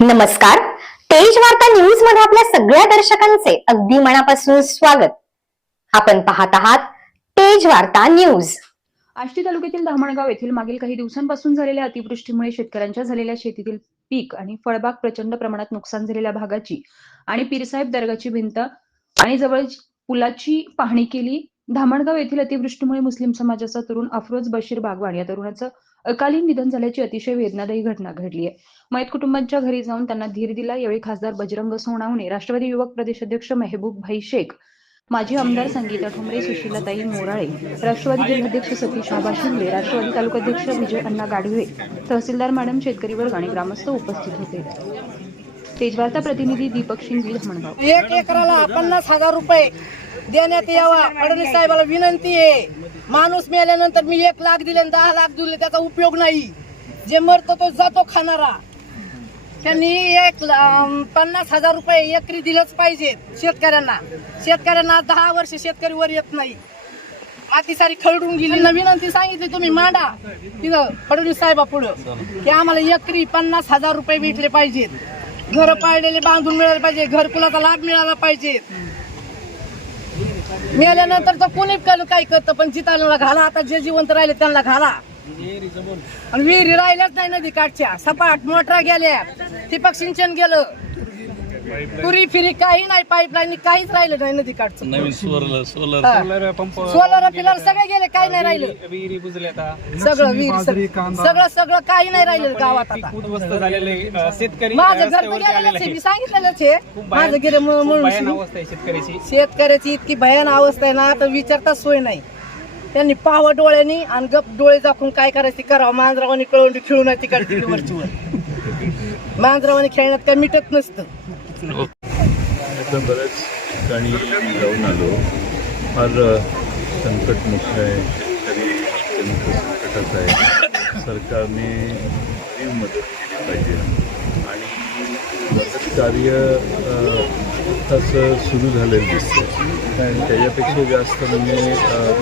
नमस्कार. तेज वार्ता न्यूजमध्ये आपल्या सगळ्या दर्शकांचे अगदी मनापासून स्वागत. आपण पाहत आहात तेज वार्ता न्यूज आष्टी तालुक्यातील धामणगाव येथील मागील काही दिवसांपासून झालेल्या अतिवृष्टीमुळे शेतकऱ्यांच्या झालेल्या शेतीतील पीक आणि फळबाग प्रचंड प्रमाणात नुकसान झालेल्या भागाची आणि पीरसाहेब दर्गाची भिंत आणि जवळ पुलाची पाहणी केली. धामणगाव येथील अतिवृष्टीमुळे मुस्लिम समाजाचा तरुण अफरोज बशीर बागवान या तरुणाचं अकालीन निधन झाल्याची अतिशय वेदनादायी घटना घडली आहे. मयत कुटुंबांच्या घरी जाऊन त्यांना धीर दिला. यावेळी खासदार बजरंग सोनावणे राष्ट्रवादी युवक प्रदेशाध्यक्ष मेहबूब भाई शेख माजी आमदार संगीता ठुमरे सुशीलाताई मोराळे राष्ट्रवादी जिल्हाध्यक्ष सतीश आबा शिंदे राष्ट्रवादी तालुकाध्यक्ष विजय अण्णा गाढवे तहसीलदार मॅडम शेतकरी वर्ग आणि ग्रामस्थ उपस्थित होते. तेजवार्ता प्रतिनिधी दीपक शिंदे धामणगाव. एक एकराला पन्नास हजार रुपये. देण्यात यावा. फडणवीस साहेबाला विनंती आहे. माणूस मेल्यानंतर मी एक लाख दिले आणि दहा लाख दिले त्याचा उपयोग नाही. जे मरतो तो जातो खाणारा. त्यांनी एक ला- पन्नास हजार रुपये एकरी दिलंच पाहिजे शेतकऱ्यांना. शेतकऱ्यांना आज दहा वर्ष शेतकरी वर येत नाही. माती सारी खरडून गेली. ना विनंती सांगितली तुम्ही मांडा. तिथं फडणवीस साहेबा पुढं की आम्हाला एकरी पन्नास हजार रुपये भेटले पाहिजेत. घर पाळलेले बांधून मिळाले पाहिजे घरकुलाचा लाभ मिळाला पाहिजे मेल्यानंतर तर कोणी कल- काय करतं? पण जिताला घाला. आता जे जिवंत राहिले त्यांना घाला. आणि विहिरी राहिल्याच नाही नदी काठच्या सपाट मोटरा गेल्या. ठिबक सिंचन गेलं. पुरी फिरी काही नाही पाईपलाईन काहीच राहिलं नाही नदी काठचं नवीन सोलर सोलर हा. सोलर फिलर सगळे गेले काही नाही राहिलं. विहिरी बुजले आता. सगळं विहिरी सगळं सगळं सगळं काही नाही राहिलं गावात आता. उद्ध्वस्त झालेले अ, शेतकरी माझं घर तर रस्त्यावरती गेलेलंच आलेले आहे आहेत. मी सांगितलेलंच आहे. खूप माझं भयान- गेले खूप म्हणून भयान अवस्था आहे शेतकऱ्याची. शेतकऱ्याची इतकी भयान अवस्था आहे ना तर विचारताच सोय नाही. त्यांनी पाहावं डोळ्यांनी आणि गप डोळे दाखवून काय करायचं ते करावं. मांजरावानी कळवून खेळून आहे तिकडे वरची वर मांजरावानी खेळण्यात काय मिटत नसतं. आता बऱ्याच ठिकाणी जाऊन आलो. फार संकट मोठं आहे. शेतकरी अत्यंत संकटाचं आहे. सरकारने भरीव मदत केली पाहिजे आणि मदत कार्य अ, तसं सुरू झालेलं दिसतं आणि त्याच्यापेक्षा जास्त म्हणजे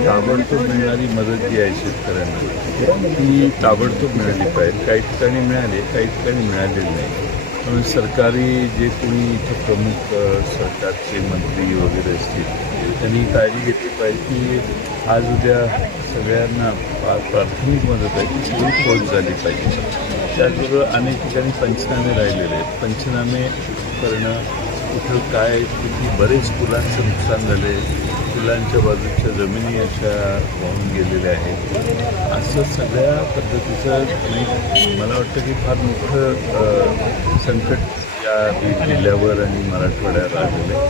ताबडतोब मिळणारी मदत जी आहे शेतकऱ्यांना ती ताबडतोब मिळाली पाहिजे. काही ठिकाणी मिळाली काही ठिकाणी मिळालेली नाही. सरकारी जे कोणी इथं प्रमुख सरकारचे मंत्री वगैरे असतील त्यांनी काळजी घेतली पाहिजे की आज उद्या सगळ्यांना प्राथमिक मदत आहे ती सगळी पोच झाली पाहिजे. त्याचबरोबर अनेक ठिकाणी पंचनामे राहिलेले आहेत. पंचनामे करणं कुठं काय किती बरेच पुलांचं नुकसान झाले पुलांच्या बाजूच्या जमिनी अशा वाहून गेलेल्या आहेत. असं सगळ्या पद्धतीचं मला वाटतं की फार मोठं संकट या बीड जिल्ह्यावर आणि मराठवाड्यावर आलेलं आहे.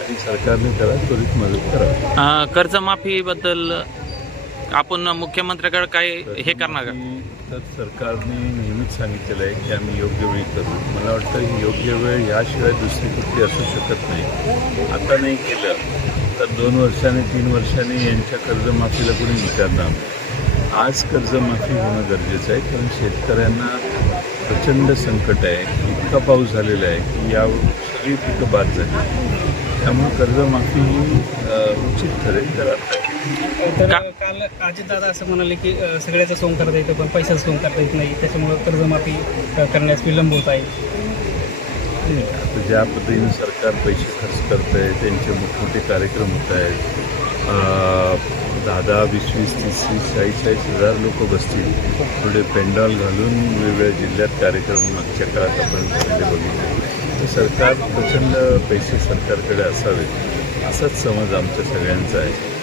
आणि सरकारने त्याला त्वरित मदत करावी. अ, कर्जमाफीबद्दल आपण मुख्यमंत्र्याकडे काय हे करणार का? तर सरकारने नेहमीच सांगितलेलं आहे की आम्ही योग्य वेळी करू. मला वाटतं ही योग्य वेळ याशिवाय दुसरी कुठली असू शकत नाही. आता नाही केलं तर दोन वर्षाने तीन वर्षाने यांच्या कर्जमाफीला कोणी विचारणार आज कर्जमाफी होणं गरजेचं आहे कारण शेतकऱ्यांना प्रचंड संकट आहे इतका पाऊस झालेला आहे की या सगळी पिकं बाद झाली. त्यामुळे कर्जमाफी ही उचित ठरेल तर आता तर काल अजितदादा असं म्हणाले की अ, सगळ्याचं सोंग करता येतं पण पैशाचं सोंग करता येत नाही. त्याच्यामुळं कर्जमाफी अ, करण्यास विलंब होत आहे. आता ज्या पद्धतीनं सरकार पैसे खर्च करत आहे त्यांचे मोठमोठे कार्यक्रम होत आहेत. अं, दहा दहा वीस वीस तीस तीस चाळीस चाळीस हजार लोक बसतील. थोडे पेंडॉल घालून वेगवेगळ्या जिल्ह्यात कार्यक्रम मागच्या काळात आपण चांगले बघितले. तर सरकार प्रचंड पैसे सरकारकडे असावेत. असाच समज आमच्या सगळ्यांचा आहे.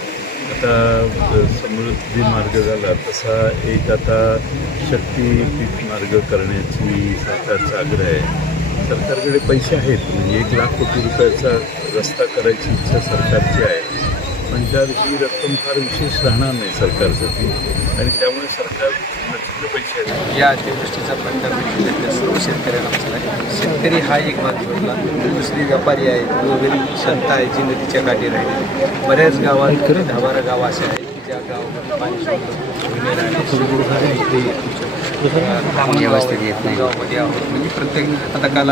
आता समृद्धी मार्ग झाला तसा एक आता शक्ती पीठ मार्ग करण्याची सरकारचा आग्रह आहे. सरकारकडे पैसे आहेत म्हणजे एक लाख कोटी रुपयाचा रस्ता करायची इच्छा सरकारची आहे. पण त्यात ही रक्कम फार विशेष राहणार नाही सरकारसाठी आणि त्यामुळे सरकार नक्की पैसे आहेत. या अतिवृष्टीचा फटका बीड सर्व शेतकऱ्यांना बसला आहे शेतकरी हा एक भाग जोडला. दुसरी व्यापारी आहेत. वगैरे जनता आहे जी नदीच्या काठी राहिली. बऱ्याच गावात दहा बारा गावं असे आहेत की ज्या गावामध्ये पाणी सोडलं. व्यवस्थित येत नाही. गावामध्ये आहोत म्हणजे प्रत्येक आता काल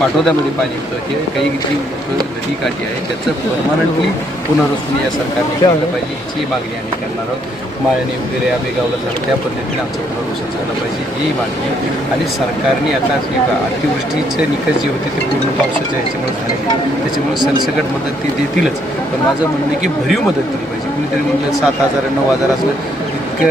पाटोद्यामध्ये पाणी होतं हे काही जी नदी काठी आहे त्याचं परमानंटली पुनर्वसन या सरकारने केलं पाहिजे. याची मागणी आम्ही करणार आहोत. माळणी वगैरे आंबेगावला झालं त्या पद्धतीने आमचं पुनर्वसन झालं पाहिजे ही मागणी. आणि सरकारने आता अतिवृष्टीचे निकष जे होते ते पूर्ण पावसाच्या ह्याच्यामुळे झाले. त्याच्यामुळे सरसकट मदत ते देतीलच. पण माझं म्हणणं आहे की भरीव मदत दिली पाहिजे. कुणीतरी म्हणलं सात हजार नऊ हजार असलं एक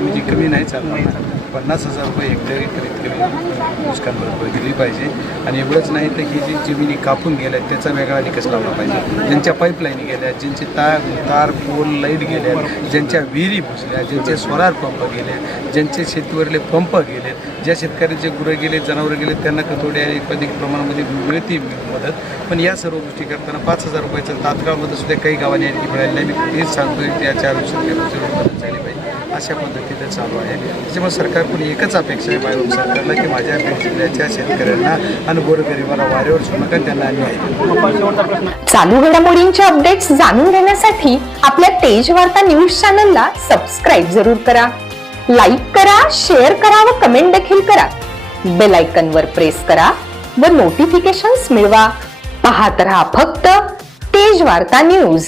म्हणजे कमी नाही चालणार. पन्नास हजार रुपये हेक्टरी कमीत कमी नुकसान भरपाई दिली पाहिजे. आणि एवढंच नाही तर ही जी जमिनी कापून गेल्या आहेत त्याचा वेगळा निकष लावला पाहिजे. ज्यांच्या पाईपलाईन गेल्या ज्यांचे तार तार पोल लाइट गेल्या ज्यांच्या विहिरी भुसल्या ज्यांचे सोलार पंप गेले ज्यांचे शेतीवरले पंप गेले ज्या शेतकऱ्यांचे गुरं गेले जनावरं गेले त्यांना थोड्या अधिक प्रमाणामध्ये मिळते मदत. पण या सर्व गोष्टी करताना पाच हजार रुपयाचं तात्काळमध्ये सुद्धा काही गावांनी आणखी मिळाली नाही. मी तेच सांगतोय त्या चार वर्षात मदत झाली पाहिजे. अशा पद्धतीने चालू आहे. त्याच्यामुळे सरकारकडून एकच अपेक्षा आहे माझ्या सरकारला की माझ्या जिल्ह्याच्या शेतकऱ्यांना आणि गोरगरिबाला वारेवर सोडू त्यांना अन्याय चालू घडामोडींचे अपडेट्स जाणून घेण्यासाठी आपल्या तेज वार्ता न्यूज चॅनलला सबस्क्राईब जरूर करा. लाईक करा शेअर करा व कमेंट देखील करा. बेल आयकन वर प्रेस करा व नोटिफिकेशन्स मिळवा. पाहत रहा फक्त तेज वार्ता न्यूज